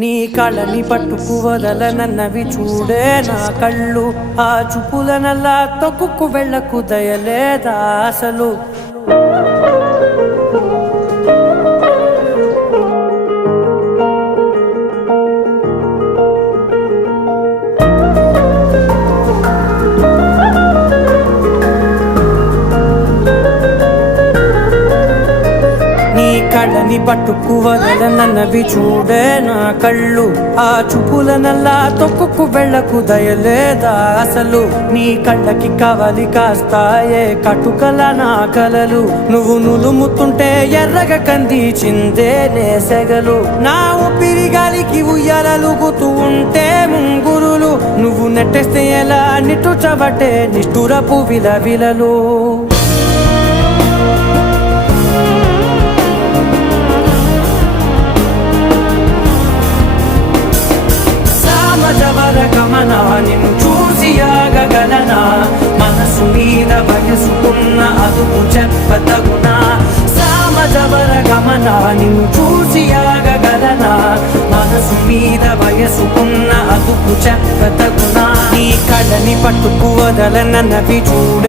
నీ కళ్ళని పట్టుకు వదలనన్నవి చూడే నా కళ్ళు. ఆ చూపులనల్లా తొక్కుకు వెళ్ళకు దయలేదా అసలు. కళ్ళని పట్టుకు వదలనన్నవి చూడే నా కళ్ళు. ఆ చూపులనల్లా తొక్కుకు వెళ్ళకు దయలేదా అసలు. నీ కళ్ళకి కవలి కాస్తాయే కటుకల నా కలలు. నువ్వు నులుముతుంటే ఎర్రగ కందిచిందే నేసెగలు. నా ఊపిరి గాలికి ఉయ్యాలలుగుతూ ఉంటే ముంగురులు. నువ్వు నెట్టేస్తే ఎలా నిట్టుచబట్టే నిష్ఠురపు విలవిలలు. నిన్ను చూసి ఆగగలనా. మనసు మీద వయసుకున్న అదుపు చెప్పతగునా. సామజవర గమన నిన్ను చూసి ఆగగలనా. మనసు మీద వయసుకున్న అదుపు చెప్పతగునా. నీ కళ్ళని పట్టుకు వదలనన్నవి చూడ